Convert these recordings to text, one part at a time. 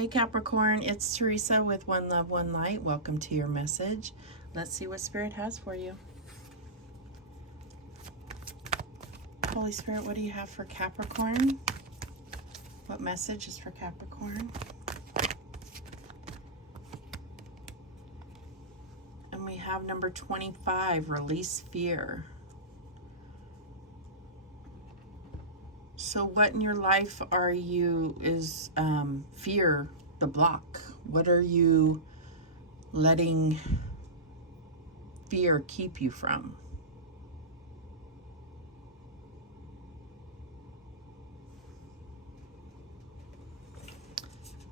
Hey Capricorn, it's Teresa with One Love, One Light. Welcome to your message. Let's see what Spirit has for you. Holy Spirit, what do you have for Capricorn? What message is for Capricorn? And we have number 25, release fear. So what in your life is fear the block? What are you letting fear keep you from?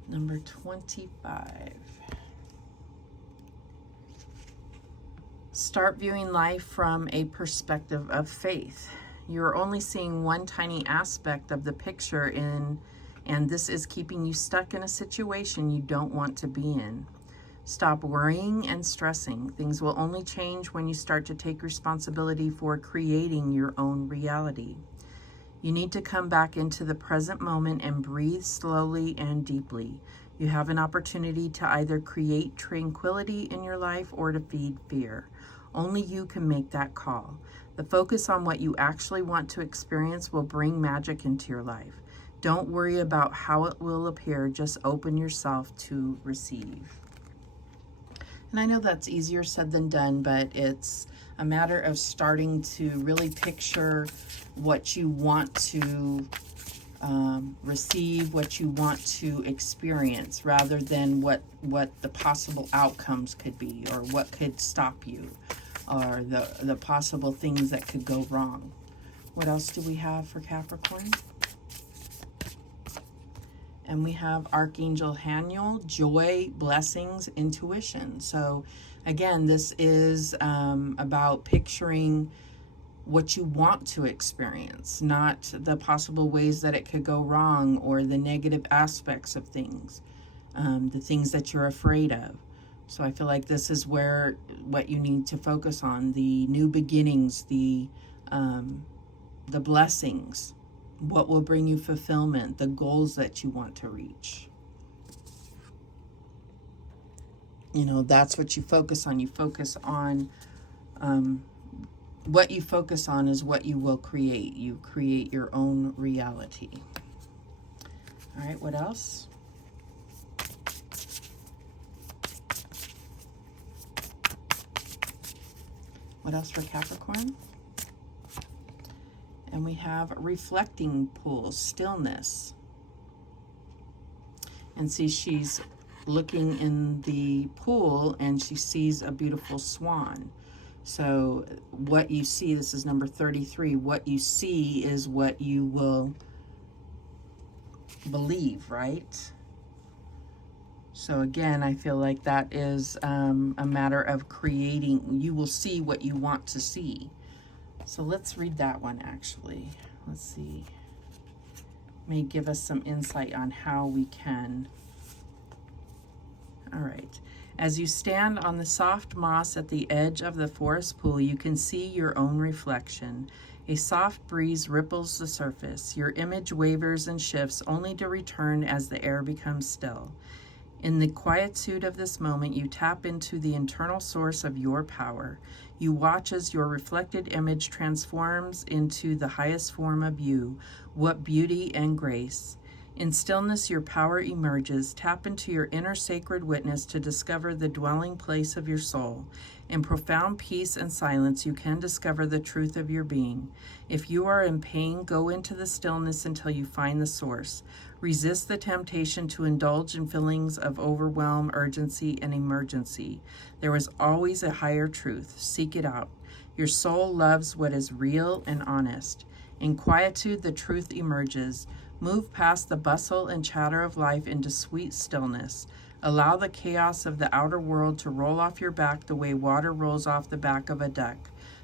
Number 25. Start viewing life from a perspective of faith. You're only seeing one tiny aspect of the picture and this is keeping you stuck in a situation you don't want to be in. Stop worrying and stressing. Things will only change when you start to take responsibility for creating your own reality. You need to come back into the present moment and breathe slowly and deeply. You have an opportunity to either create tranquility in your life or to feed fear. Only you can make that call. The focus on what you actually want to experience will bring magic into your life. Don't worry about how it will appear. Just open yourself to receive. And I know that's easier said than done, but it's a matter of starting to really picture what you want to receive, what you want to experience, rather than what the possible outcomes could be, or what could stop you, or the possible things that could go wrong. What else do we have for Capricorn? And we have Archangel Haniel, joy, blessings, intuition. So again, this is about picturing what you want to experience, not the possible ways that it could go wrong or the negative aspects of things, the things that you're afraid of. So I feel like this is what you need to focus on: the new beginnings, the blessings, what will bring you fulfillment, the goals that you want to reach. You know, that's what you focus on. You focus on what you focus on is what you will create. You create your own reality. All right, what else? What else for Capricorn? And we have reflecting pool, stillness. And see, she's looking in the pool and she sees a beautiful swan. So what you see, this is number 33, what you see is what you will believe, right? So again, I feel like that is a matter of creating. You will see what you want to see. So let's read that one actually. Let's see. May give us some insight on how we can. All right. As you stand on the soft moss at the edge of the forest pool, you can see your own reflection. A soft breeze ripples the surface. Your image wavers and shifts, only to return as the air becomes still. In the quietude of this moment, you tap into the internal source of your power. You watch as your reflected image transforms into the highest form of you. What beauty and grace. In stillness, your power emerges. Tap into your inner sacred witness to discover the dwelling place of your soul. In profound peace and silence, you can discover the truth of your being. If you are in pain, go into the stillness until you find the source. Resist the temptation to indulge in feelings of overwhelm, urgency, and emergency. There is always a higher truth. Seek it out. Your soul loves what is real and honest. In quietude, the truth emerges. Move past the bustle and chatter of life into sweet stillness. Allow the chaos of the outer world to roll off your back the way water rolls off the back of a duck.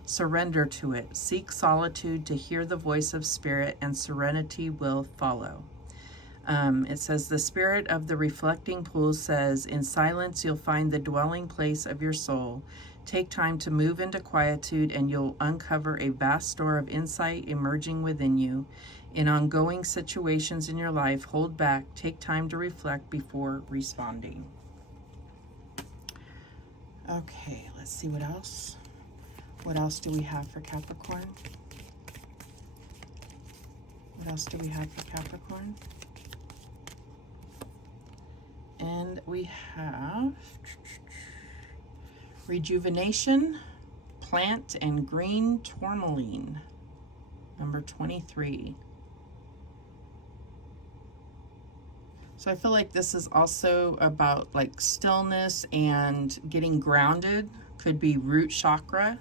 Surrender to it. Seek solitude to hear the voice of spirit, and serenity will follow. It says, the spirit of the reflecting pool says, in silence you'll find the dwelling place of your soul. Take time to move into quietude and you'll uncover a vast store of insight emerging within you. In ongoing situations in your life, hold back, take time to reflect before responding. Okay, let's see what else. What else do we have for Capricorn? What else do we have for Capricorn? And we have rejuvenation, plant, and green tourmaline, number 23. So I feel like this is also about like stillness and getting grounded. Could be root chakra.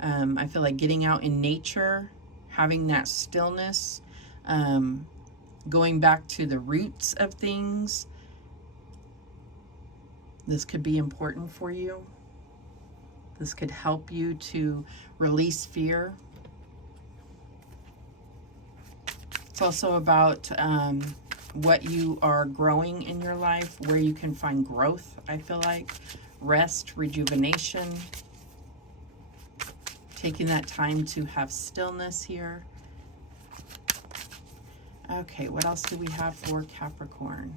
I feel like getting out in nature, having that stillness, going back to the roots of things. This could be important for you. This could help you to release fear. It's also about what you are growing in your life, where you can find growth, I feel like. Rest, rejuvenation. Taking that time to have stillness here. Okay, what else do we have for Capricorn?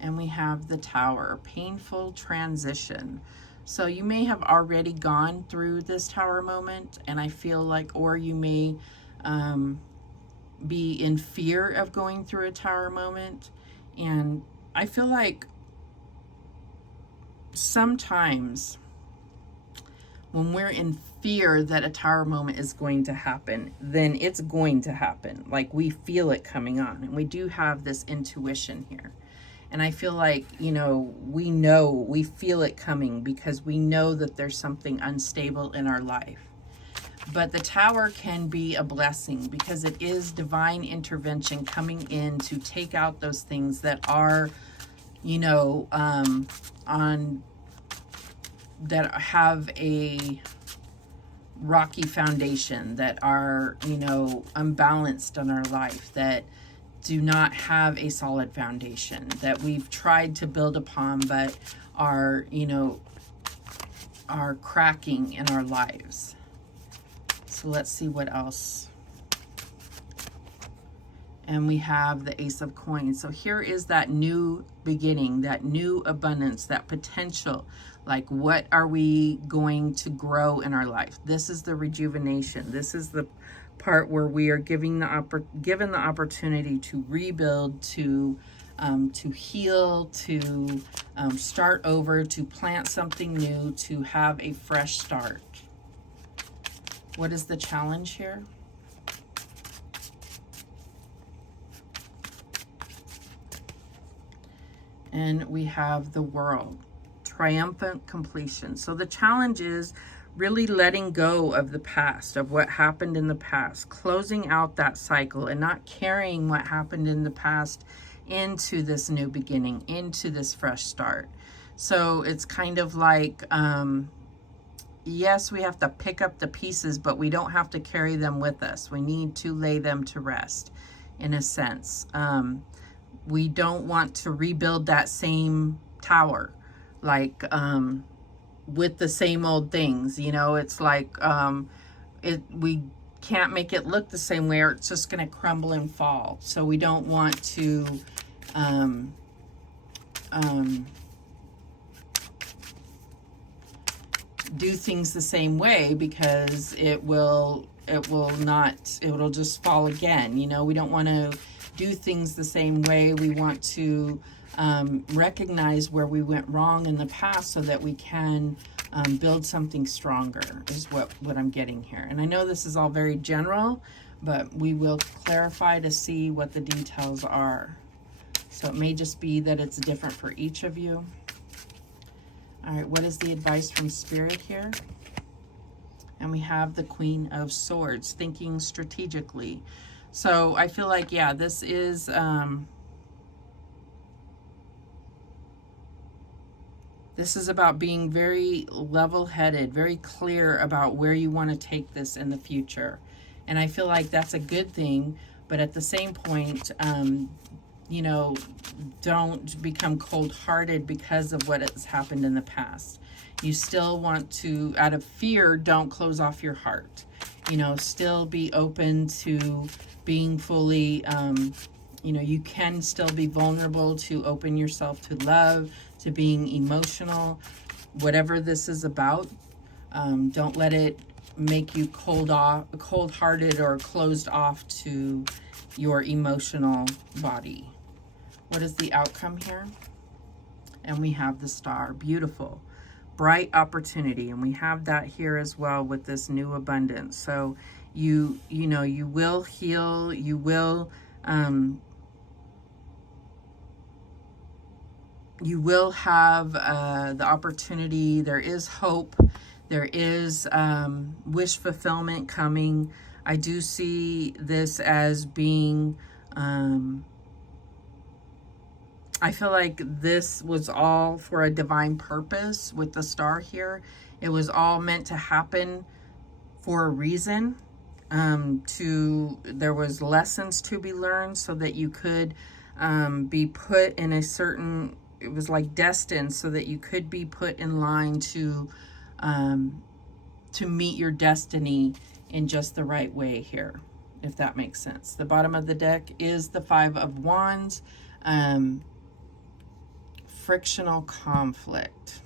And we have the Tower, painful transition. So you may have already gone through this Tower moment, and I feel like, or you may be in fear of going through a Tower moment. And I feel like sometimes when we're in fear that a Tower moment is going to happen, then it's going to happen. Like we feel it coming on, and we do have this intuition here. And I feel like, you know, we feel it coming because we know that there's something unstable in our life. But the Tower can be a blessing because it is divine intervention coming in to take out those things that are, you know, that have a rocky foundation, that are, you know, unbalanced in our life, that do not have a solid foundation, that we've tried to build upon but are, you know, are cracking in our lives. So let's see what else. And we have the Ace of Coins. So here is that new beginning, that new abundance, that potential. Like, what are we going to grow in our life? This is the rejuvenation. This is the part where we are given the opportunity to rebuild, to heal, to start over, to plant something new, to have a fresh start. What is the challenge here? And we have the World, triumphant completion. So the challenge is really letting go of the past, of what happened in the past, closing out that cycle and not carrying what happened in the past into this new beginning, into this fresh start. So it's kind of like, yes, we have to pick up the pieces, but we don't have to carry them with us. We need to lay them to rest, in a sense. We don't want to rebuild that same tower, like, with the same old things, you know. It's like, we can't make it look the same way, or it's just going to crumble and fall. So we don't want to, do things the same way, because it'll just fall again. You know, we don't want to do things the same way. We want to recognize where we went wrong in the past so that we can build something stronger, is what I'm getting here. And I know this is all very general, but we will clarify to see what the details are. So it may just be that it's different for each of you. All right, what is the advice from Spirit here? And we have the Queen of Swords, thinking strategically. So I feel like, yeah, this is about being very level-headed, very clear about where you want to take this in the future. And I feel like that's a good thing, but at the same point, you know, don't become cold-hearted because of what has happened in the past. You still want to, out of fear, don't close off your heart. you know, still be open to being fully, you know, you can still be vulnerable to open yourself to love, to being emotional, whatever this is about. Don't let it make you cold-hearted or closed off to your emotional body. What is the outcome here? And we have the star. Beautiful. Bright opportunity. And we have that here as well with this new abundance. So you know, you will heal. You will have the opportunity. There is hope. There is wish fulfillment coming. I do see this as being, I feel like this was all for a divine purpose with the star here. It was all meant to happen for a reason. There was lessons to be learned so that you could be put in a certain, it was like destined so that you could be put in line to meet your destiny in just the right way here, if that makes sense. The bottom of the deck is the Five of Wands. Frictional conflict.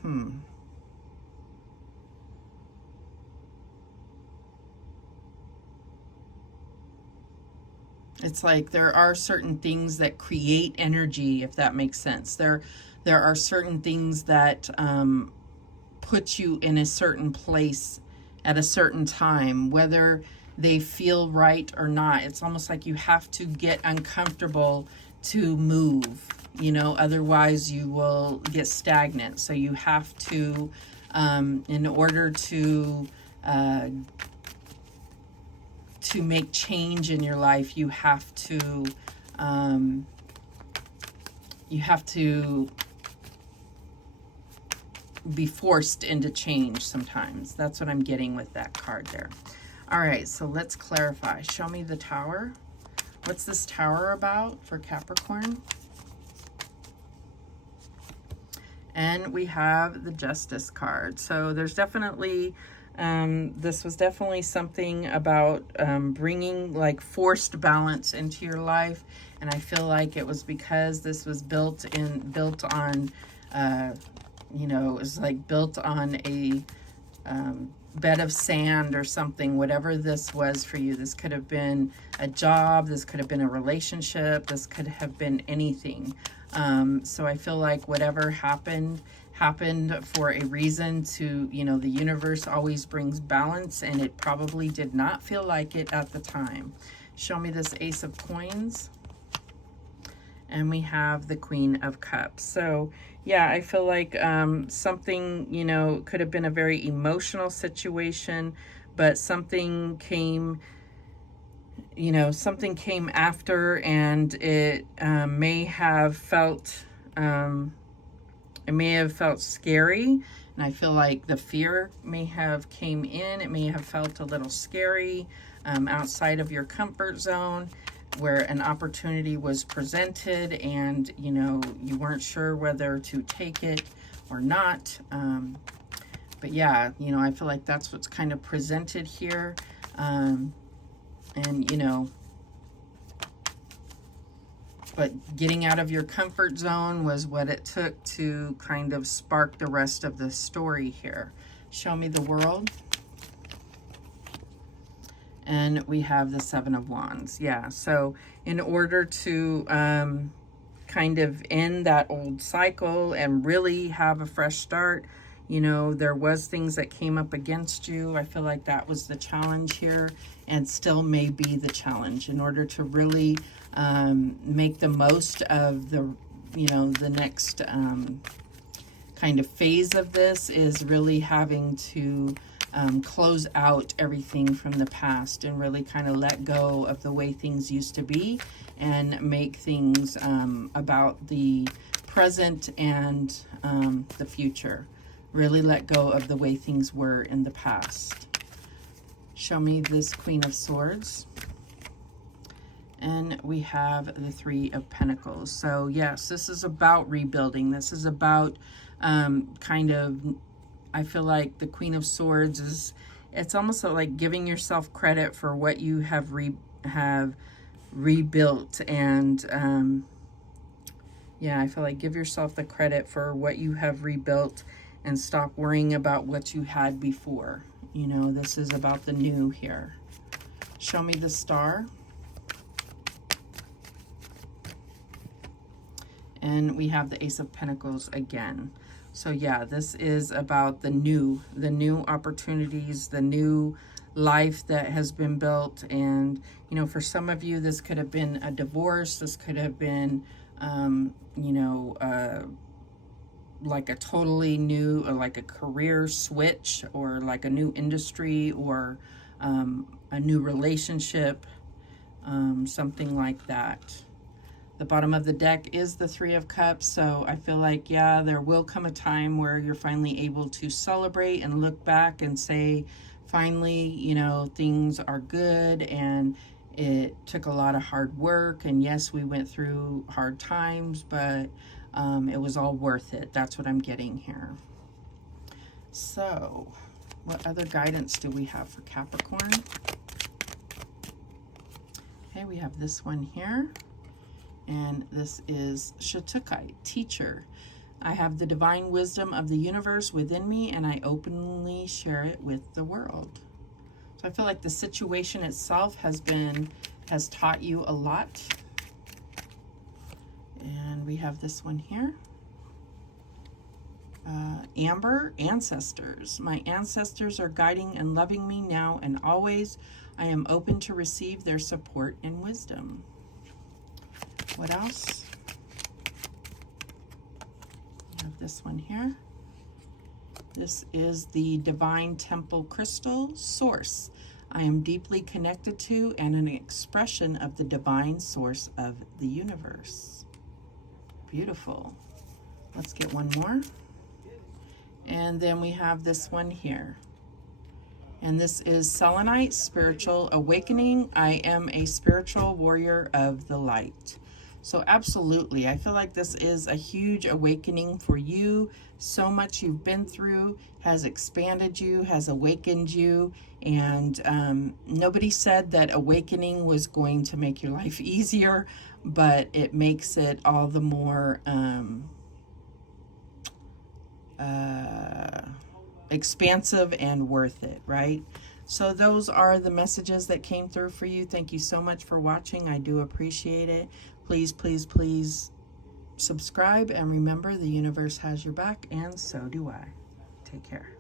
It's like there are certain things that create energy, if that makes sense. There are certain things that put you in a certain place at a certain time, whether they feel right or not. It's almost like you have to get uncomfortable to move, you know, otherwise you will get stagnant. So you have to, in order to make change in your life, you have to be forced into change sometimes. That's what I'm getting with that card there. All right, so let's clarify. Show me the Tower. What's this Tower about for Capricorn? And we have the Justice card. So there's definitely, this was definitely something about bringing like forced balance into your life. And I feel like it was because this was built on, you know, it was like built on a bed of sand or something, whatever this was for you. This could have been a job, this could have been a relationship, this could have been anything. So I feel like whatever happened for a reason. To, you know, the universe always brings balance, and it probably did not feel like it at the time. Show me this Ace of Coins. And we have the Queen of Cups. So yeah, I feel like something, you know, could have been a very emotional situation, but something came, you know, something came after, and it may have felt scary. And I feel like the fear may have came in. It may have felt a little scary, outside of your comfort zone, where an opportunity was presented and, you know, you weren't sure whether to take it or not. But yeah, you know, I feel like that's what's kind of presented here. And, you know, but getting out of your comfort zone was what it took to kind of spark the rest of the story here. Show me the World. And we have the Seven of Wands. Yeah, so in order to kind of end that old cycle and really have a fresh start, you know, there was things that came up against you. I feel like that was the challenge here, and still may be the challenge, in order to really make the most of the, you know, the next kind of phase of this is really having to close out everything from the past and really kind of let go of the way things used to be, and make things about the present and the future. Really let go of the way things were in the past. Show me this Queen of Swords. And we have the Three of Pentacles. So yes, this is about rebuilding. This is about kind of, I feel like the Queen of Swords it's almost like giving yourself credit for what you have rebuilt. And yeah, I feel like give yourself the credit for what you have rebuilt and stop worrying about what you had before. You know, this is about the new here. Show me the star. And we have the Ace of Pentacles again. So yeah, this is about the new opportunities, the new life that has been built. And, you know, for some of you, this could have been a divorce. This could have been, you know, like a totally new, like a career switch, or like a new industry, or a new relationship, something like that. The bottom of the deck is the Three of Cups, so I feel like, yeah, there will come a time where you're finally able to celebrate and look back and say, finally, you know, things are good, and it took a lot of hard work, and yes, we went through hard times, but it was all worth it. That's what I'm getting here. So, what other guidance do we have for Capricorn? Okay, we have this one here. And this is Shatukai, teacher. I have the divine wisdom of the universe within me, and I openly share it with the world. So I feel like the situation itself has taught you a lot. And we have this one here. Amber, ancestors. My ancestors are guiding and loving me now and always. I am open to receive their support and wisdom. What else? I have this one here. This is the Divine Temple Crystal Source. I am deeply connected to and an expression of the divine source of the universe. Beautiful. Let's get one more. And then we have this one here. And this is Selenite, Spiritual Awakening. I am a spiritual warrior of the light. So absolutely, I feel like this is a huge awakening for you. So much you've been through has expanded you, has awakened you. And nobody said that awakening was going to make your life easier, but it makes it all the more expansive and worth it, right? So those are the messages that came through for you. Thank you so much for watching. I do appreciate it. Please, please, please subscribe, and remember, the universe has your back, and so do I. Take care.